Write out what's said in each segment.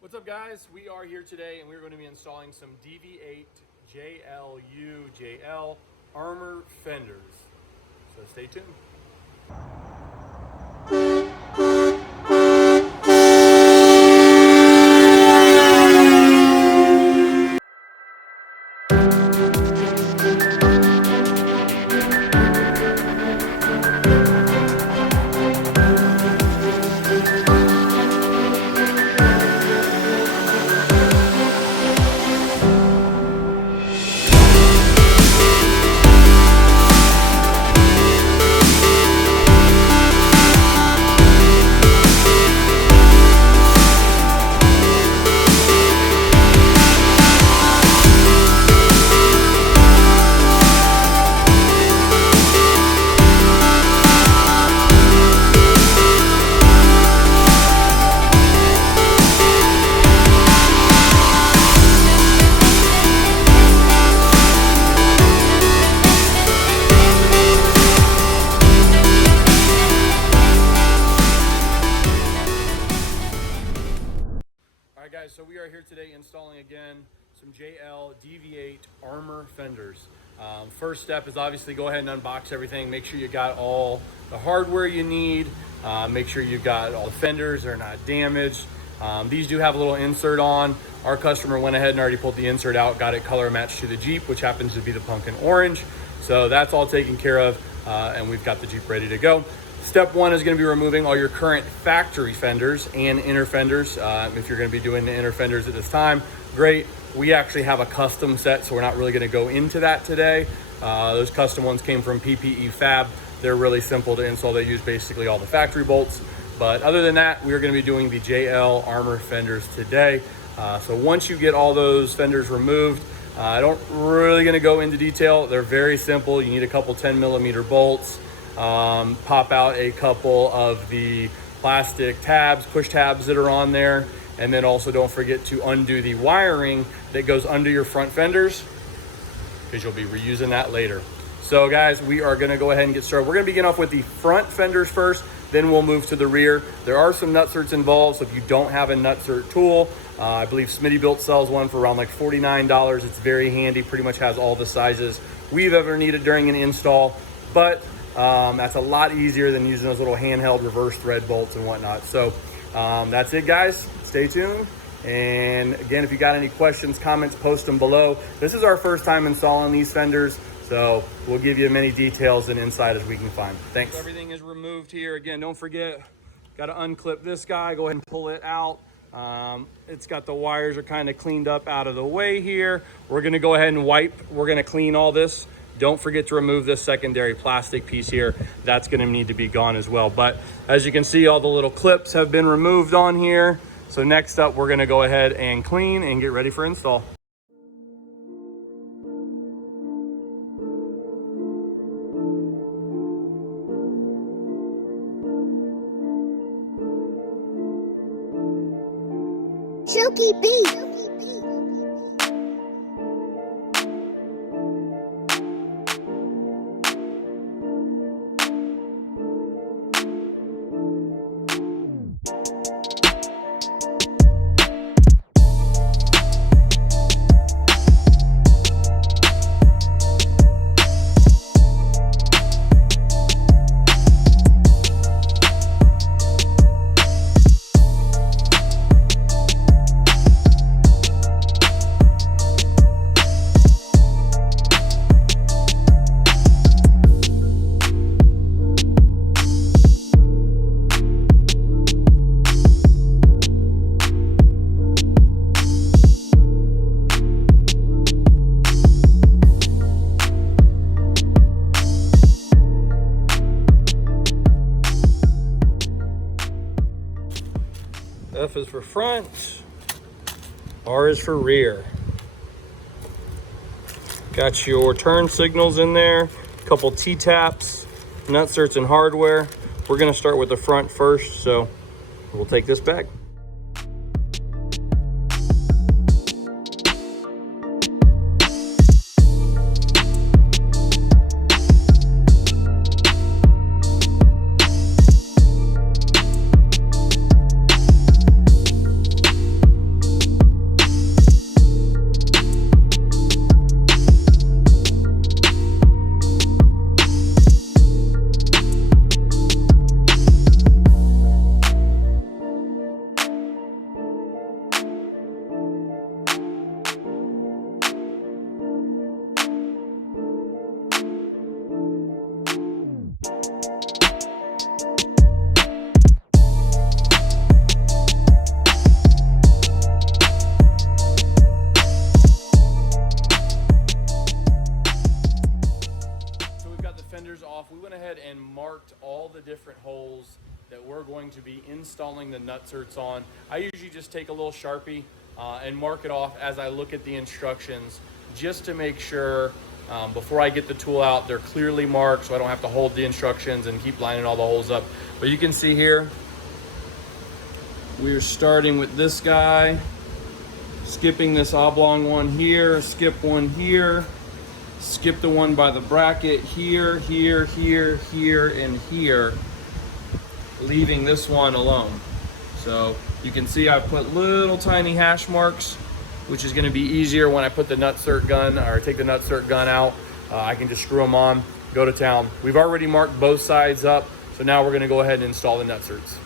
What's up, guys? We are here today and we're going to be installing some DV8 JLU JL Armor Fenders. So stay tuned. Alright guys, so we are here today installing again some JL DV8 Armor Fenders. First step is obviously go ahead and unbox everything. Make sure you got all the hardware you need. Make sure you've got all the fenders, they're not damaged. These do have a little insert on. Our customer went ahead and already pulled the insert out, got it color matched to the Jeep, which happens to be the pumpkin orange. So that's all taken care of, and we've got the Jeep ready to go. Step one is going to be removing all your current factory fenders and inner fenders. If you're going to be doing the inner fenders at this time, great. We actually have a custom set, so we're not really going to go into that today. Those custom ones came from PPE Fab. They're really simple to install. They use basically all the factory bolts. But other than that, we're going to be doing the JL Armor Fenders today. So once you get all those fenders removed, I don't really going to go into detail. They're very simple. You need a couple 10mm bolts. Pop out a couple of the plastic tabs, push tabs that are on there, and then also don't forget to undo the wiring that goes under your front fenders, because you'll be reusing that later. So guys, we are going to go ahead and get started. We're going to begin off with the front fenders first, then we'll move to the rear. There are some nutserts involved, so if you don't have a nutsert tool, I believe Smitty Built sells one for around like $49. It's very handy, pretty much has all the sizes we've ever needed during an install, but that's a lot easier than using those little handheld reverse thread bolts and whatnot. So that's it, guys. Stay tuned. And again, if you got any questions, comments, post them below. This is our first time installing these fenders, so we'll give you as many details and insight as we can find. Thanks. Everything is removed here. Again, don't forget, got to unclip this guy. Go ahead and pull it out. It's got the wires are kind of cleaned up out of the way here. We're going to go ahead and wipe. We're going to clean all this. Don't forget to remove this secondary plastic piece here. That's going to need to be gone as well. But as you can see, all the little clips have been removed on here. So next up, we're going to go ahead and clean and get ready for install. Chooky beat. F is for front, R is for rear. Got your turn signals in there, a couple T-taps, nutserts and hardware. We're gonna start with the front first, so we'll take this back. Fenders off, we went ahead and marked all the different holes that we're going to be installing the nutserts on. I usually just take a little Sharpie and mark it off as I look at the instructions, just to make sure before I get the tool out, they're clearly marked so I don't have to hold the instructions and keep lining all the holes up. But you can see here, we're starting with this guy, skipping this oblong one here, skip one here, skip the one by the bracket here, here, here, here, and here, leaving this one alone. So you can see I've put little tiny hash marks, which is going to be easier when I put the nutsert gun or take the nutsert gun out. I can just screw them on, go to town. We've already marked both sides up, so now we're going to go ahead and install the nutserts.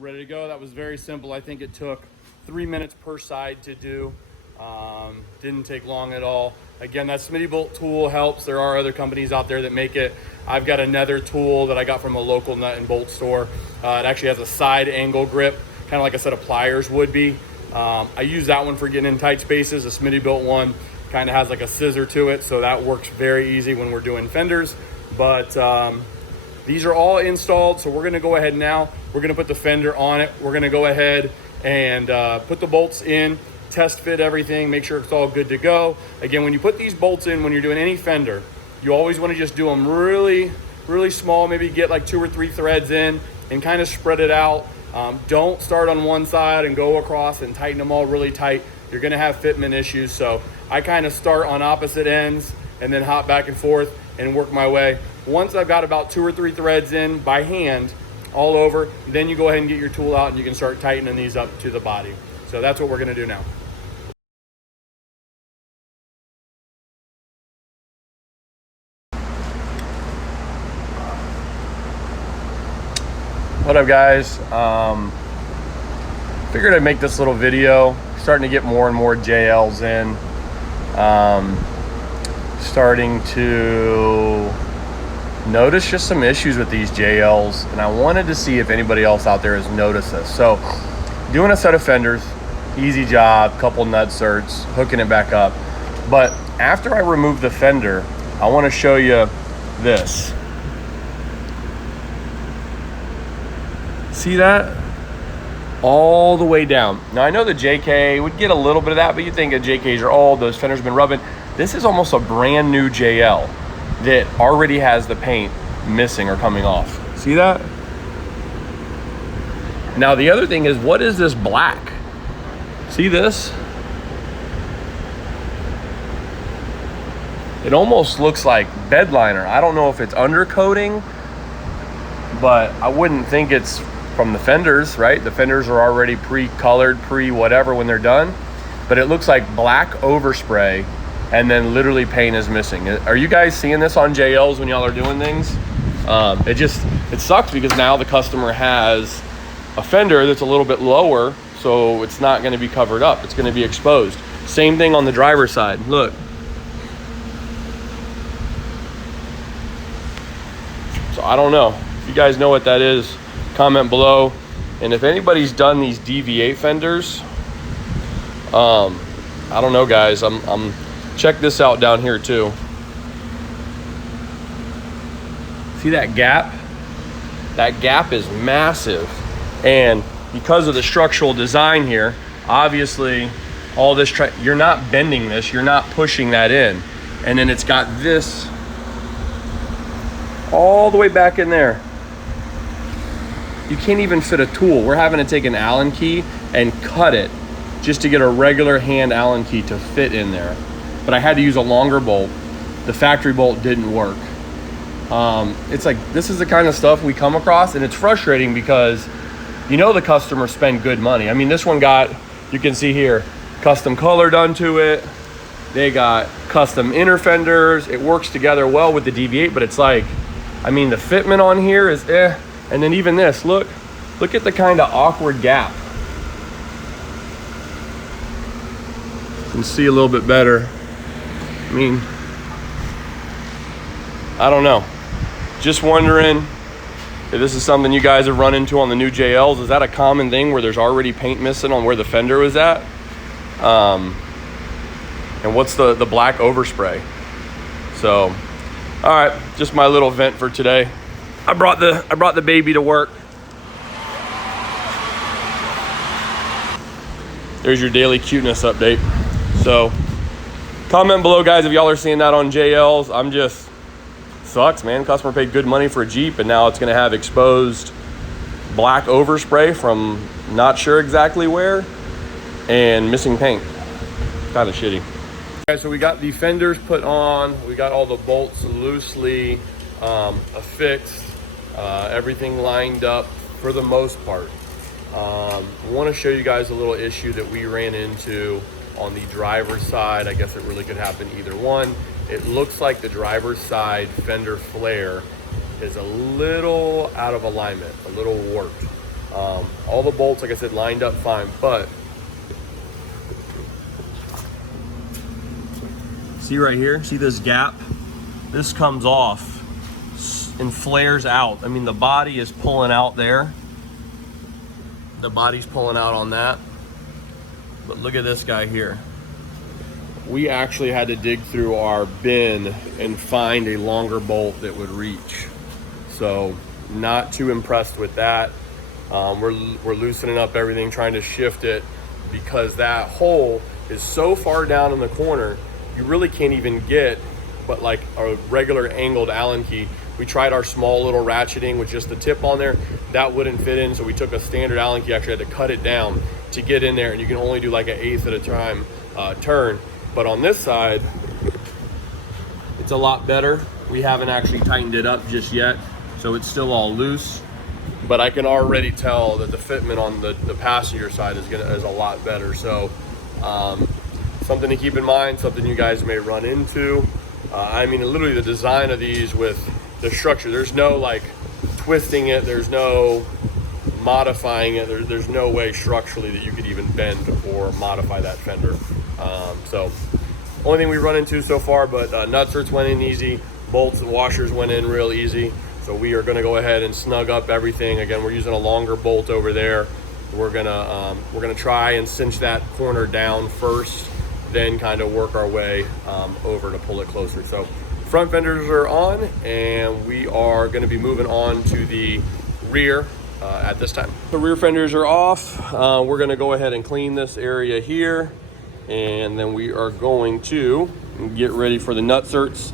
ready to go. That was very simple. I think it took 3 minutes per side to do. Didn't take long at all. Again, that Smitty bolt tool helps. There are other companies out there that make it. I've got another tool that I got from a local nut and bolt store. It actually has a side angle grip, kind of like a set of pliers would be. I use that one for getting in tight spaces. The Smitty built one kind of has like a scissor to it, so that works very easy when we're doing fenders. But these are all installed, so we're gonna go ahead now. We're gonna put the fender on it. We're gonna go ahead and put the bolts in, test fit everything, make sure it's all good to go. Again, when you put these bolts in, when you're doing any fender, you always wanna just do them really, really small, maybe get like 2 or 3 threads in and kind of spread it out. Don't start on one side and go across and tighten them all really tight. You're gonna have fitment issues. So I kind of start on opposite ends and then hop back and forth and work my way. Once I've got about 2 or 3 threads in by hand all over, then you go ahead and get your tool out and you can start tightening these up to the body. So that's what we're gonna do now. What up, guys? Figured I'd make this little video. Starting to get more and more JLs in. Starting to notice just some issues with these JLs, and I wanted to see if anybody else out there has noticed this. So, doing a set of fenders, easy job, couple nutserts, hooking it back up. But after I remove the fender, I want to show you this. See that? All the way down. Now I know the JK would get a little bit of that, but you think the JKs are old, those fenders have been rubbing. This is almost a brand new JL that already has the paint missing or coming off. See that? Now the other thing is, what is this black? See this? It almost looks like bed liner. I don't know if it's undercoating, but I wouldn't think it's from the fenders, right? The fenders are already pre-colored, pre-whatever when they're done, but it looks like black overspray and then literally paint is missing. Are you guys seeing this on JLs when y'all are doing things? It sucks because now the customer has a fender that's a little bit lower, so it's not gonna be covered up, it's gonna be exposed. Same thing on the driver's side, look. So I don't know, if you guys know what that is, comment below. And if anybody's done these DV8 fenders, I don't know, guys. I'm check this out down here too. See that gap? That gap is massive, and because of the structural design here, obviously all this you're not bending this, you're not pushing that in, and then it's got this all the way back in there. You can't even fit a tool. We're having to take an Allen key and cut it just to get a regular hand Allen key to fit in there. But I had to use a longer bolt. The factory bolt didn't work. It's like, this is the kind of stuff we come across, and it's frustrating because you know the customers spend good money. I mean, this one got, you can see here, custom color done to it. They got custom inner fenders. It works together well with the DV8, but it's like, I mean, the fitment on here is eh. And then even this, look at the kind of awkward gap. You can see a little bit better. I mean, I don't know. Just wondering if this is something you guys have run into on the new JLs. Is that a common thing where there's already paint missing on where the fender was at? And what's the black overspray? So, all right, just my little vent for today. I brought the baby to work. There's your daily cuteness update. So comment below, guys, if y'all are seeing that on JLs. I'm just, sucks, man. Customer paid good money for a Jeep, and now it's gonna have exposed black overspray from not sure exactly where and missing paint. Kind of shitty. Okay, so we got the fenders put on. We got all the bolts loosely affixed. Everything lined up for the most part. I want to show you guys a little issue that we ran into on the driver's side. I guess it really could happen either one. It looks like the driver's side fender flare is a little out of alignment, a little warped. all the bolts, like I said, lined up fine, but see right here, see this gap? This comes off and flares out. I mean, the body is pulling out there. The body's pulling out on that. But look at this guy here. We actually had to dig through our bin and find a longer bolt that would reach. So not too impressed with that. We're loosening up everything, trying to shift it, because that hole is so far down in the corner, you really can't even get but like a regular angled Allen key. We tried our small little ratcheting with just the tip on there. That wouldn't fit in, so we took a standard Allen key, actually had to cut it down to get in there, and you can only do like an 1/8 at a time turn. But on this side, it's a lot better. We haven't actually tightened it up just yet, so it's still all loose. But I can already tell that the fitment on the passenger side is a lot better. So something to keep in mind, something you guys may run into. I mean, literally the design of these with the structure, there's no like twisting it, there's no modifying it, there's no way structurally that you could even bend or modify that fender. So only thing we run into so far, but nutserts went in easy, bolts and washers went in real easy. So we are gonna go ahead and snug up everything. Again, we're using a longer bolt over there. We're gonna try and cinch that corner down first, then kind of work our way over to pull it closer. So front fenders are on, and we are going to be moving on to the rear at this time. The rear fenders are off. We're going to go ahead and clean this area here, and then we are going to get ready for the nutserts.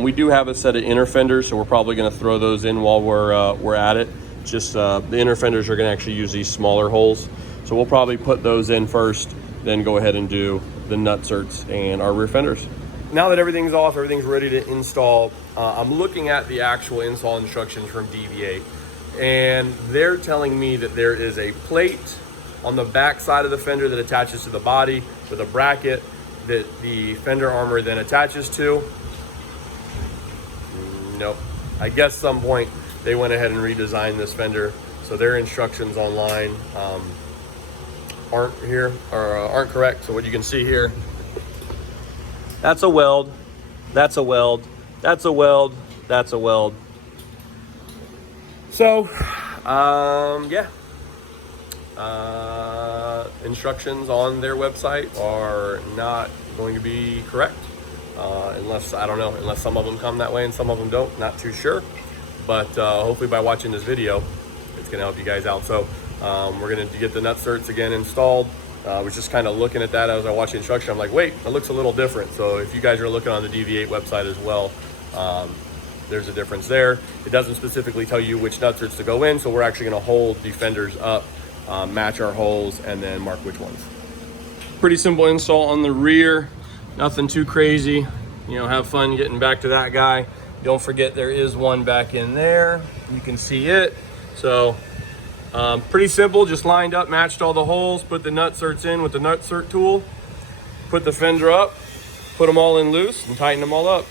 We do have a set of inner fenders, so we're probably going to throw those in while we're at it. Just the inner fenders are going to actually use these smaller holes, so we'll probably put those in first, then go ahead and do the nutserts and our rear fenders. Now that everything's off, everything's ready to install, I'm looking at the actual install instructions from DV8, and they're telling me that there is a plate on the back side of the fender that attaches to the body with a bracket that the fender armor then attaches to. Nope. I guess some point they went ahead and redesigned this fender, so their instructions online aren't here, or aren't correct. So what you can see here, that's a weld, that's a weld, that's a weld, that's a weld. So yeah, instructions on their website are not going to be correct, unless, I don't know, unless some of them come that way and some of them don't, not too sure. But hopefully by watching this video, it's gonna help you guys out. So we're gonna get the nutserts again installed. I was just kind of looking at that as I watched the instruction. I'm like, wait, that looks a little different. So if you guys are looking on the DV8 website as well, there's a difference there. It doesn't specifically tell you which nutserts to go in, so we're actually gonna hold the fenders up, match our holes, and then mark which ones. Pretty simple install on the rear, nothing too crazy. You know, have fun getting back to that guy. Don't forget there is one back in there. You can see it. So pretty simple, just lined up, matched all the holes, put the nutserts in with the nutsert tool, put the fender up, put them all in loose, and tighten them all up.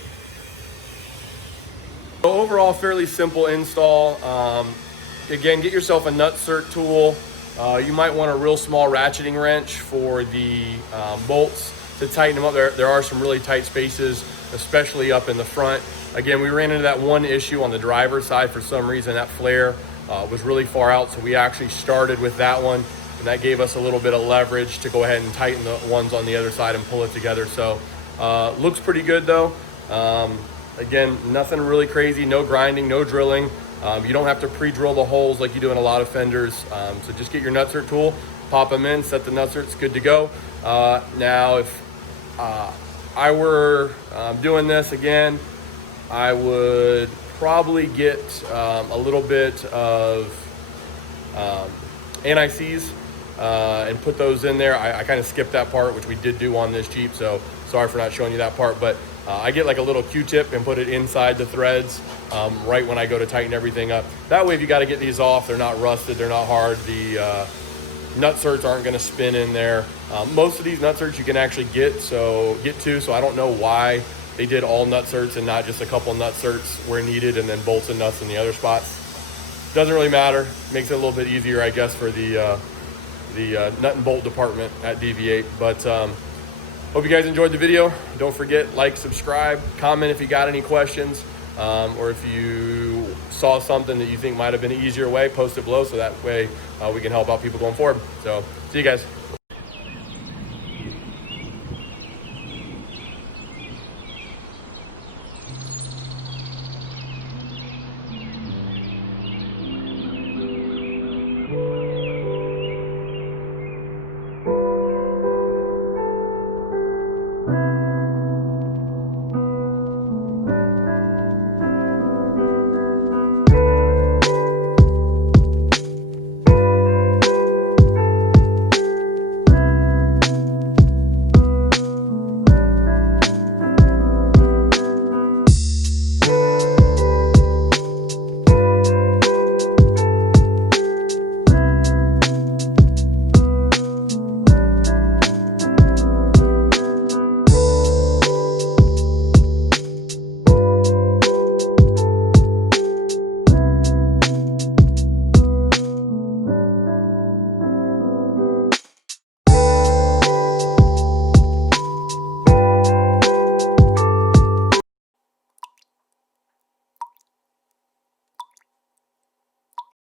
So overall, fairly simple install. Again, get yourself a nutsert tool. You might want a real small ratcheting wrench for the bolts to tighten them up. There are some really tight spaces, especially up in the front. Again, we ran into that one issue on the driver's side. For some reason, that flare was really far out, so we actually started with that one, and that gave us a little bit of leverage to go ahead and tighten the ones on the other side and pull it together. So looks pretty good though. Again, nothing really crazy, no grinding, no drilling. You don't have to pre-drill the holes like you do in a lot of fenders. So just get your nutsert tool, pop them in, set the nutserts, good to go. Now, if I were doing this again, I would probably get a little bit of NICs and put those in there. I kind of skipped that part, which we did do on this Jeep, so sorry for not showing you that part. But I get like a little Q-tip and put it inside the threads right when I go to tighten everything up. That way, if you got to get these off, they're not rusted, they're not hard. The nutserts aren't going to spin in there. Most of these nutserts you can actually get to, so I don't know why they did all nutserts and not just a couple nutserts where needed and then bolts and nuts in the other spots. doesn't really matter. Makes it a little bit easier, I guess, for the nut and bolt department at DV8. But hope you guys enjoyed the video. Don't forget, like, subscribe, comment if you got any questions, or if you saw something that you think might have been an easier way, post it below so that way we can help out people going forward. So see you guys.